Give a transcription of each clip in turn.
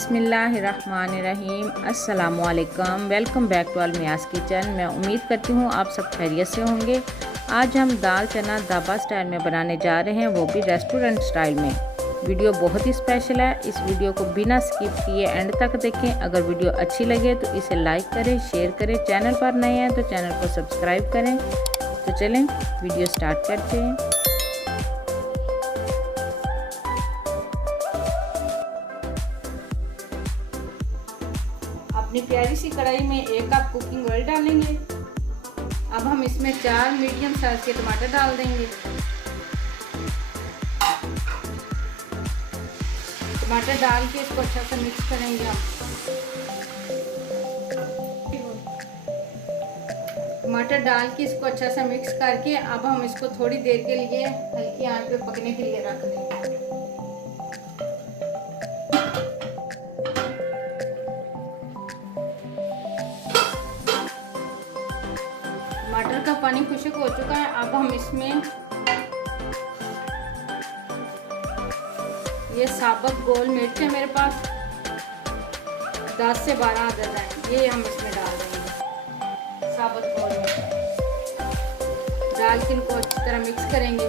बिस्मिल्लाहिर्रहमानिर्रहीम। अस्सलामुअलैकुम। Welcome back to Almiya's kitchen. मैं उम्मीद करती हूँ आप सब खैरियत से होंगे। आज हम दाल चना दाबा स्टाइल में बनाने जा रहे हैं, वो भी रेस्टोरेंट स्टाइल में। वीडियो बहुत ही स्पेशल है, इस वीडियो को बिना स्किप किए एंड तक देखें। अगर वीडियो अच्छी लगे तो इसे लाइक करें, शेयर करें। चैनल पर नए हैं तो चैनल को सब्सक्राइब करें। तो चलें वीडियो स्टार्ट करते हैं। अपनी प्यारी सी कढ़ाई में 1 कप कुकिंग ऑयल डालेंगे। अब हम इसमें 4 मीडियम साइज के टमाटर डाल देंगे। टमाटर डाल के इसको अच्छा से मिक्स करेंगे। हम टमाटर डाल के इसको अच्छा से मिक्स करके अब हम इसको थोड़ी देर के लिए हल्की आंच पे पकने के लिए रख देंगे। टमाटर का पानी खुश्क हो चुका है। अब हम इसमें ये साबुत गोल मिर्च है मेरे पास 10 से 12 अदद है, ये हम इसमें डाल देंगे। साबुत गोल मिर्च डाल के इनको अच्छी तरह मिक्स करेंगे।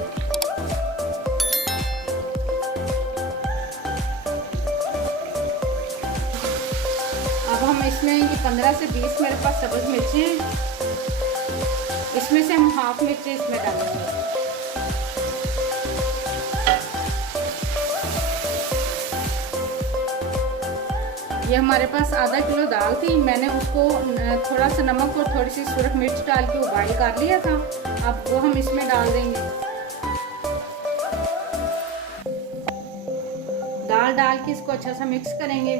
अब हम इसमें ये 15 से 20 मेरे पास सब्ज मिर्चें हैं, इसमें से हम हाफ मिर्ची इसमें डालेंगे। ये हमारे पास आधा किलो दाल थी, मैंने उसको थोड़ा सा नमक और थोड़ी सी सुरख मिर्च डाल के उबाइल कर लिया था। अब वो हम इसमें डाल देंगे। दाल डाल के इसको अच्छा सा मिक्स करेंगे।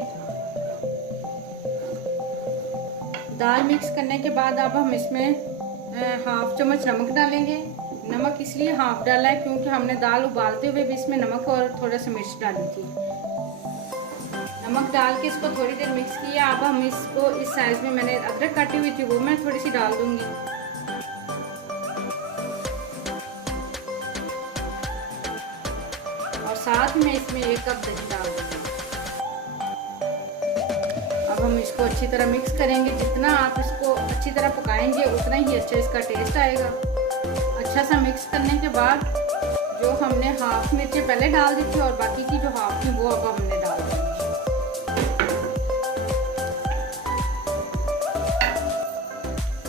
दाल मिक्स करने के बाद अब हम इसमें हाफ चम्मच नमक डालेंगे। नमक इसलिए हाफ डाला है क्योंकि हमने दाल उबालते हुए भी इसमें नमक और थोड़ा सा मिर्च डाली थी। नमक डाल के इसको थोड़ी देर मिक्स किया। अब हम इसको इस साइज में मैंने अदरक काटी हुई थी वो मैं थोड़ी सी डाल दूंगी। और साथ में इसमें 1 कप दही डाल दूंगी। अब हम इसको अच्छी तरह मिक्स करेंगे। जितना आप इसको अच्छी तरह पकाएंगे उतना ही अच्छा इसका टेस्ट आएगा। अच्छा सा मिक्स करने के बाद जो हमने हाफ मिर्चें पहले डाल दी थी और बाकी की जो हाफ थी वो अब हमने डाल दी।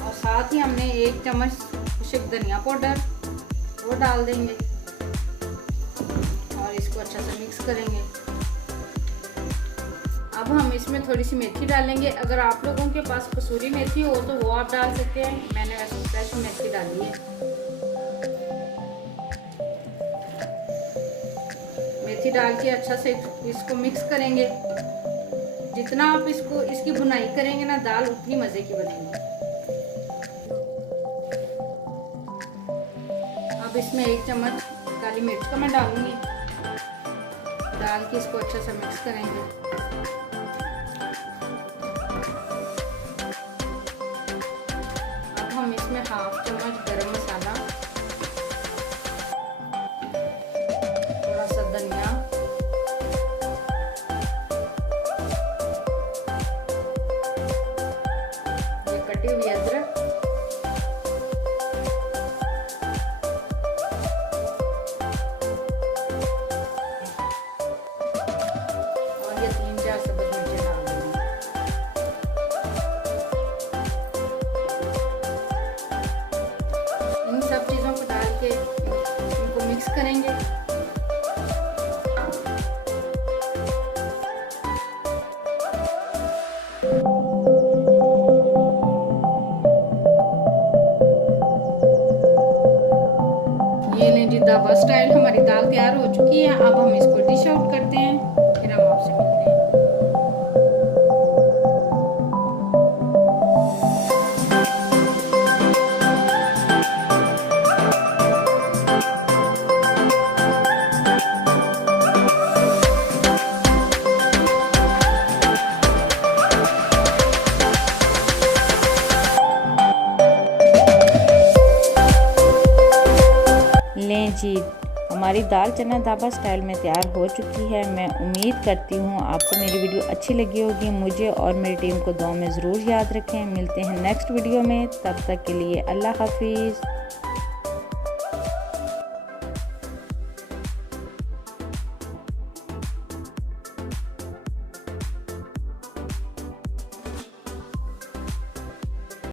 और साथ ही हमने 1 चम्मच खुश्क धनिया पाउडर वो डाल देंगे और इसको अच्छा सा मिक्स करेंगे। अब हम इसमें थोड़ी सी मेथी डालेंगे। अगर आप लोगों के पास कसूरी मेथी हो तो वो आप डाल सकते हैं, मैंने वैसे फ्रेश मेथी डाली है। मेथी डाल के अच्छा से इसको मिक्स करेंगे। जितना आप इसकी भुनाई करेंगे ना दाल उतनी मज़े की बनेगी। अब इसमें 1 चम्मच काली मिर्च का मैं डालूंगी। डाल के इसको अच्छा सा मिक्स करेंगे। हम इसमें हाफ चम्मच गरम मसाला, थोड़ा सा धनिया, ये कटी हुई अदरक और ये 3-4 सब्ज मिर्चें डाल देंगे। सब चीज़ों को डाल के इनको मिक्स करेंगे। ये लें जी दाबा स्टाइल हमारी दाल तैयार हो चुकी है। अब हम इसको डिश आउट करते हैं, फिर हम आपसे मिलते हैं। लें जी हमारी दाल चना दाबा स्टाइल में तैयार हो चुकी है। मैं उम्मीद करती हूँ आपको मेरी वीडियो अच्छी लगी होगी। मुझे और मेरी टीम को दुआ में ज़रूर याद रखें। मिलते हैं नेक्स्ट वीडियो में, तब तक के लिए अल्लाह हाफिज़।